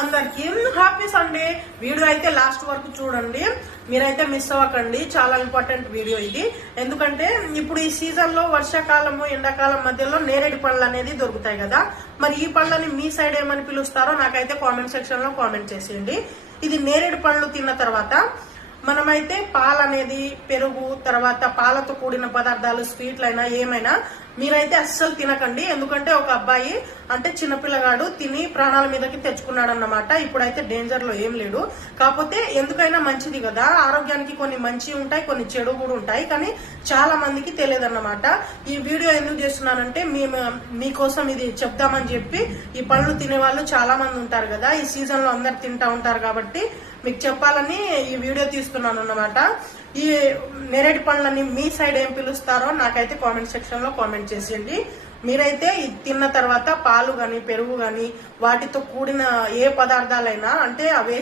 అందరికి happy Sunday. Video అయితే last వరకు చూడండి, మీరైతే మిస్ అవ్వకండి. చాలా ఇంపార్టెంట్ వీడియో ఇది. ఎందుకంటే ఇప్పుడు ఈ సీజన్ లో వర్షాకాలము ఎండాకాలం మధ్యలో నేరేడు పళ్ళు అనేది దొరుకుతాయి కదా. మరి ఈ పళ్ళని మీ సైడ్ ఏమని పిలుస్తారో నాకైతే కామెంట్ సెక్షన్ లో కామెంట్ చేసేయండి. ఇది నేరేడు పళ్ళు తిన్న తర్వాత మనమైతే పాలు అనేది, పెరుగు, తర్వాత పాలతో కూడిన పదార్థాలు, స్వీట్లు అయినా ఏమైనా మీరైతే అస్సలు తినకండి. ఎందుకంటే ఒక అబ్బాయి అంటే చిన్నపిల్లగాడు తిని ప్రాణాల మీదకి తెచ్చుకున్నాడు అన్నమాట. ఇప్పుడైతే డేంజర్ లో ఏం లేడు. కాకపోతే ఎందుకైనా మంచిది కదా, ఆరోగ్యానికి కొన్ని మంచి ఉంటాయి, కొన్ని చెడు కూడా ఉంటాయి. కానీ చాలా మందికి తెలియదు అన్నమాట. ఈ వీడియో ఎందుకు చేస్తున్నానంటే మీకోసం ఇది చెప్దామని చెప్పి. ఈ పళ్ళు తినే వాళ్ళు చాలా మంది ఉంటారు కదా, ఈ సీజన్ లో అందరు తింటా ఉంటారు కాబట్టి మీకు చెప్పాలని ఈ వీడియో తీస్తున్నాను అన్నమాట. ఈ నేరేడు పళ్ళని మీ సైడ్ ఏం పిలుస్తారో నాకైతే కామెంట్ సెక్షన్ లో కామెంట్ చేసేయండి. మీరైతే తిన్న తర్వాత పాలు గాని, పెరుగు గాని, వాటితో కూడిన ఏ పదార్థాలైనా అంటే అవే